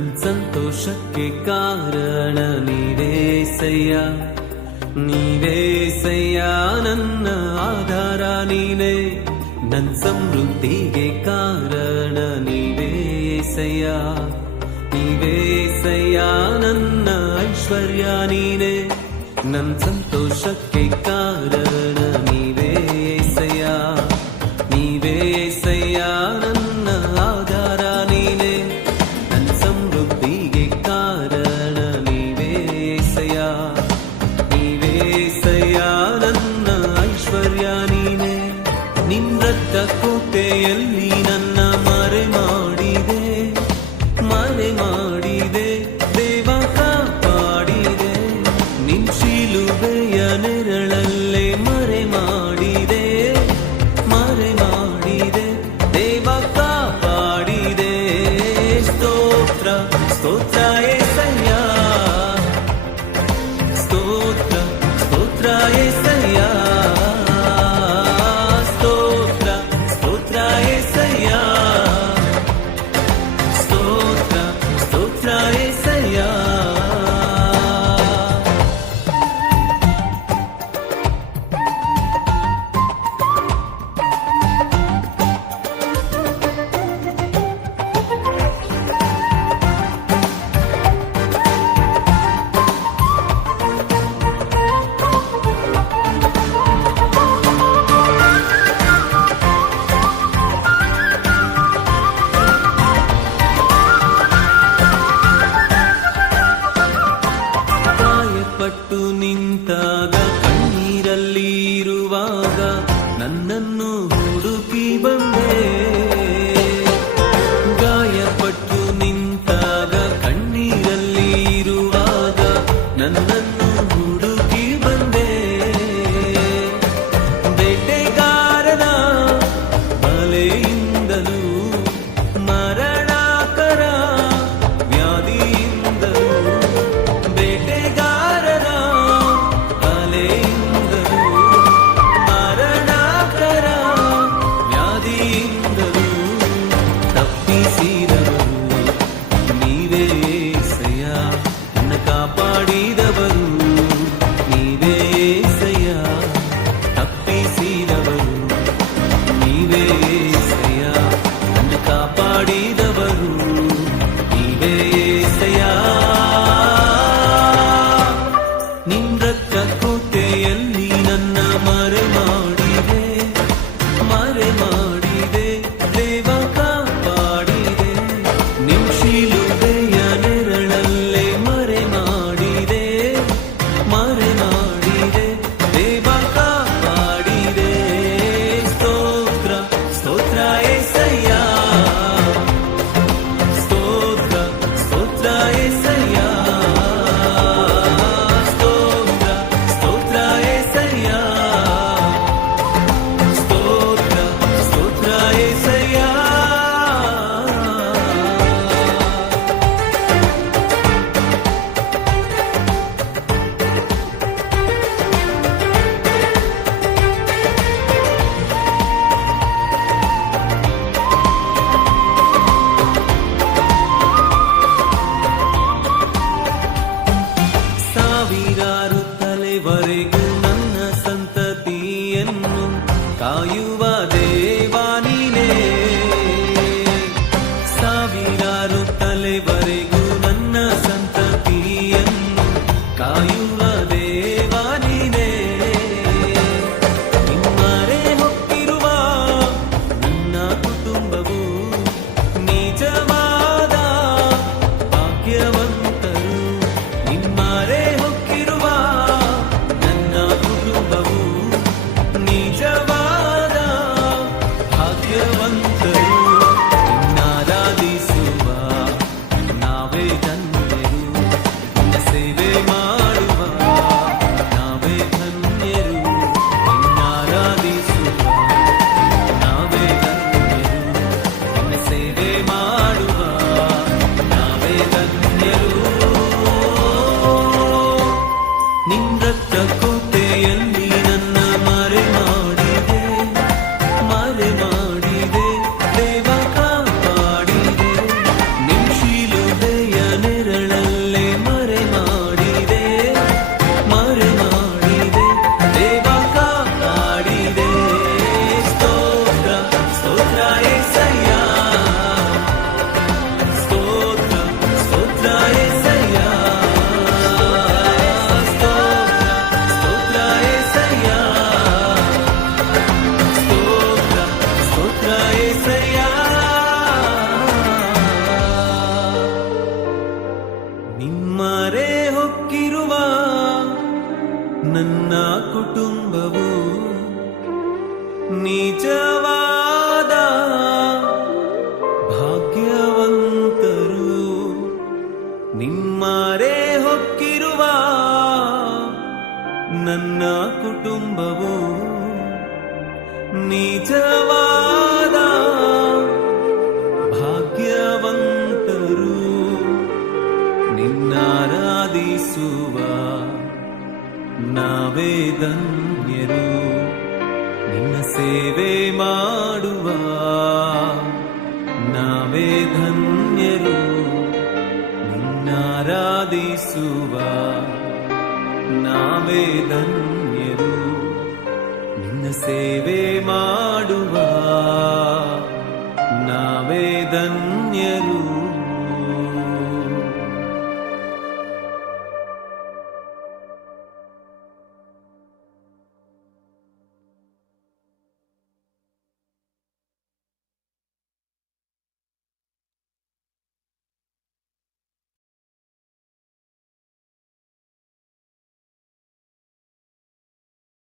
ನನ್ ಸಂತೋಷಕ್ಕೆ ಕಾರಣ ನೀವೇಸಯ್ಯ ನೀವೇಸಯ್ಯ ನನ್ನ ಆಧಾರ ನೀನೇ ನನ್ ಸಮೃದ್ಧಿಗೆ ಕಾರಣ ನೀವೇಸಯ್ಯ ನೀವೇಸಯ್ಯ ನನ್ನ ಐಶ್ವರ್ಯ ನೀನೇ ನನ್ ಸಂತೋಷಕ್ಕೆ ಕಾರಣ ನಿನ್ ರಕ್ತ ಕೋಟೆಯಲ್ಲಿ ನನ್ನ to ना ऐसा காயுவ ಭಾಗ್ಯವಂತರು ನಿಮ್ಮರೇ ಹೊಕ್ಕಿರುವ ನನ್ನ ಕುಟುಂಬವು ನಿಜವಾದ ಭಾಗ್ಯವಂತರು. ನಿನ್ನಾರಾಧಿಸುವ ನಾವೇದನ್ನು ನಿನ್ನಾರಾಧಿಸುವ ನಾವೇ ಧನ್ಯರು. ನಿನ್ನ ಸೇವೆ ಮಾಡುವ ನಾವೇ ಧನ್ಯರು.